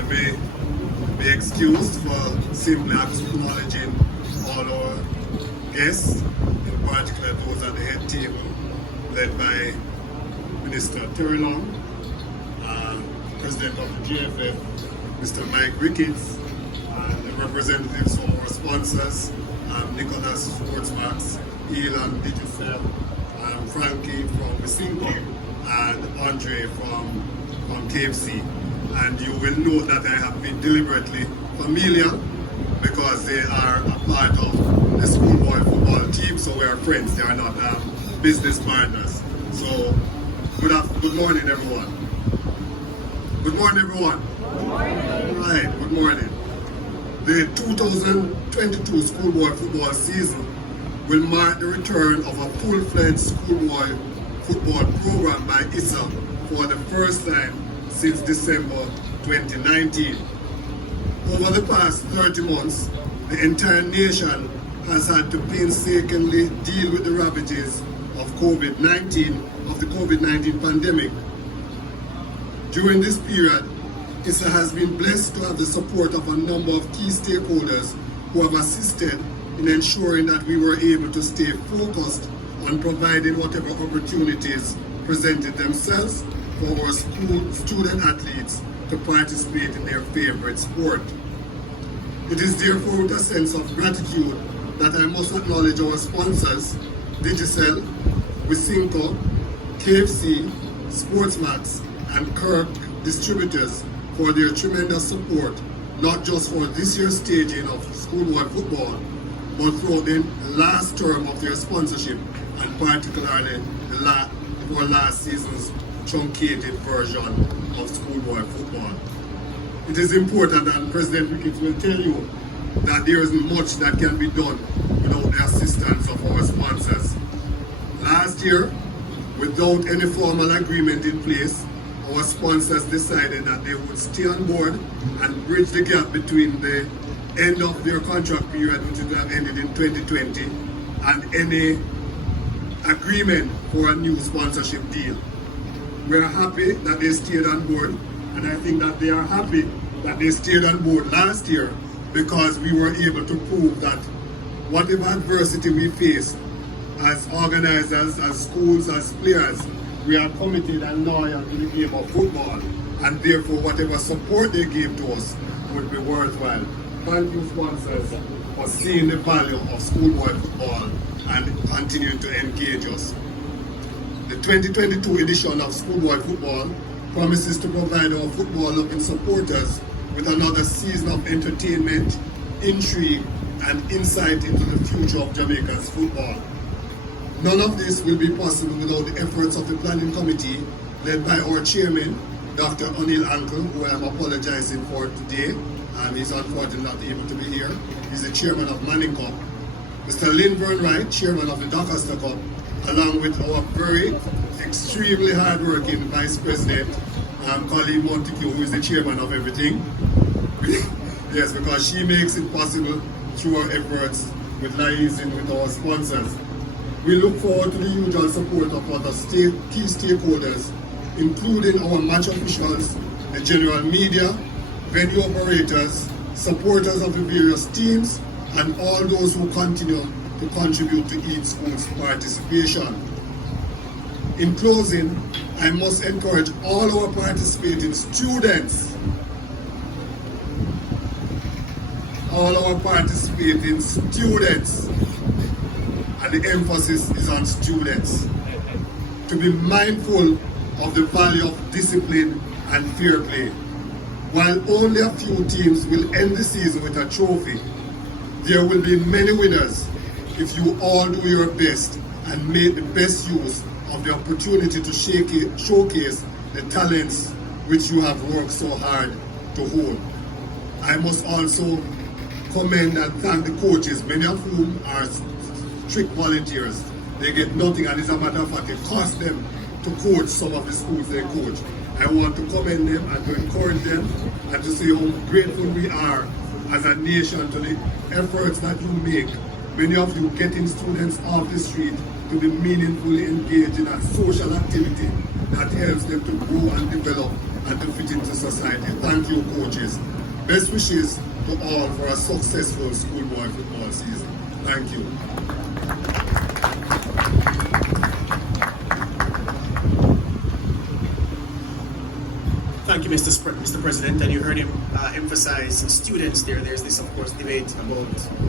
let me be excused for simply acknowledging all our guests, in particular those at the head table, led by Minister Terry Long, President of the GFF, Mr. Mike Ricketts, and the representatives from our sponsors, Nicholas Sportsmax, Elon Digicel, Frankie from Wisinko, and Andre from KFC. And you will note that I have been deliberately familiar because they are a part of the schoolboy football team, so we are friends. They are not business partners. So, good morning, everyone. Good morning, everyone. Good morning. Right, good morning. The 2022 schoolboy football season will mark the return of a full-fledged schoolboy football program by ISSA for the first time since December 2019. Over the past 30 months, the entire nation has had to painstakingly deal with the ravages of the COVID-19 pandemic. During this period, ISSA has been blessed to have the support of a number of key stakeholders who have assisted in ensuring that we were able to stay focused on providing whatever opportunities presented themselves for our student athletes to participate in their favorite sport. It is therefore with a sense of gratitude that I must acknowledge our sponsors, Digicel, Wisinko, KFC, Sportsmax, and Kirk distributors for their tremendous support, not just for this year's staging of schoolboy football, but throughout the last term of their sponsorship, and particularly for last season's truncated version of schoolboy football. It is important, and President Ricketts will tell you, that there isn't much that can be done without the assistance of our sponsors. Last year, without any formal agreement in place, our sponsors decided that they would stay on board and bridge the gap between the end of their contract period, which would have ended in 2020, and any agreement for a new sponsorship deal. We are happy that they stayed on board, and I think that they are happy that they stayed on board last year because we were able to prove that whatever adversity we face as organizers, as schools, as players, we are committed and loyal to the game of football, and therefore whatever support they gave to us would be worthwhile. Thank you, sponsors, for seeing the value of schoolboy football and continuing to engage us. The 2022 edition of schoolboy football promises to provide our football-loving supporters with another season of entertainment, intrigue, and insight into the future of Jamaica's football. None of this will be possible without the efforts of the planning committee led by our chairman, Dr. Anil Uncle, who I am apologizing for today. He's unfortunately not able to be here. He's the chairman of Manning Cup. Mr. Linburn Wright, chairman of the Doncaster Cup, along with our very extremely hardworking vice president, Colleen Montague, who is the chairman of everything. Yes, because she makes it possible through her efforts with liaising with our sponsors. We look forward to the usual support of other key stakeholders, including our match officials, the general media, venue operators, supporters of the various teams, and all those who continue to contribute to each school's participation. In closing, I must encourage all our participating students, and the emphasis is on students, to be mindful of the value of discipline and fair play. While only a few teams will end the season with a trophy, there will be many winners if you all do your best and make the best use of the opportunity to showcase the talents which you have worked so hard to hold. I must also commend and thank the coaches, many of whom are strict volunteers. They get nothing, and as a matter of fact, it costs them to coach some of the schools they coach. I want to commend them and to encourage them and to say how grateful we are as a nation to the efforts that you make. Many of you getting students off the street to be meaningfully engaged in a social activity that helps them to grow and develop and to fit into society. Thank you, coaches. Best wishes to all for a successful schoolboy football season. Thank you. Thank you, Mr. President. And you heard him emphasize students there. There's this, of course, debate about